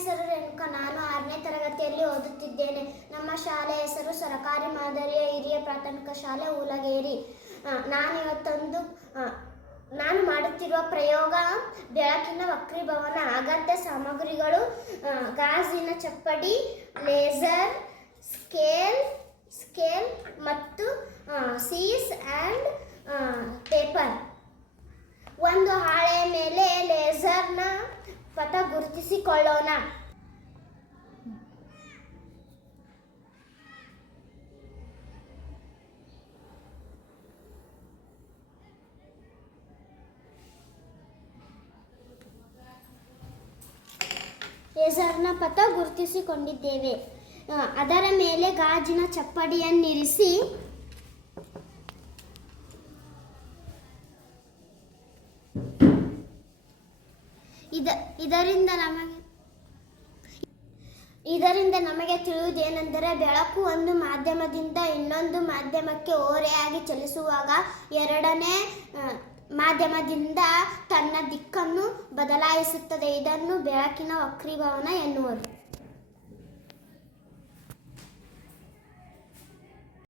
ಹೆಸರು ರೇಣುಕಾ ನಾನು ಆರನೇ ತರಗತಿಯಲ್ಲಿ ಓದುತ್ತಿದ್ದೇನೆ. ನಮ್ಮ ಶಾಲೆ ಹೆಸರು ಸರಕಾರಿ ಮಾದರಿಯ ಹಿರಿಯ ಪ್ರಾಥಮಿಕ ಶಾಲೆ ಊಲಗೇರಿ ನಾನು ಇವತ್ತೊಂದು ನಾನು ಮಾಡುತ್ತಿರುವ ಪ್ರಯೋಗ ಬೆಳಕಿನ ವಕ್ರೀಭವನ, ಅಗತ್ಯ ಸಾಮಗ್ರಿಗಳು ಗಾಜಿನ ಚಪ್ಪಡಿ, ಲೇಸರ್, ಸ್ಕೇಲ್ ಸ್ಕೇಲ್ ಮತ್ತು ಸೀಸ್ ಆ್ಯಂಡ್ ಪೇಪರ್. ಪಥ ಗುರುತಿಸಿಕೊಳ್ಳೋಣ ಲೇಸರ್ನ ಪಥ ಗುರುತಿಸಿಕೊಂಡಿದ್ದೇವೆ ಆ, ಅದರ ಮೇಲೆ ಗಾಜಿನ ಚಪ್ಪಡಿಯನ್ನಿರಿಸಿ ಇದ, ಇದರಿಂದ ನಮಗೆ ಇದರಿಂದ ನಮಗೆ ತಿಳಿಯುವುದೇನೆಂದರೆ ಬೆಳಕು ಒಂದು ಮಾಧ್ಯಮದಿಂದ ಇನ್ನೊಂದು ಮಾಧ್ಯಮಕ್ಕೆ ಓರೆಯಾಗಿ ಚಲಿಸುವಾಗ ಎರಡನೇ ಮಾಧ್ಯಮದಿಂದ ತನ್ನ ದಿಕ್ಕನ್ನು ಬದಲಾಯಿಸುತ್ತದೆ. ಇದನ್ನು ಬೆಳಕಿನ ವಕ್ರೀಭವನ ಎನ್ನುವರು.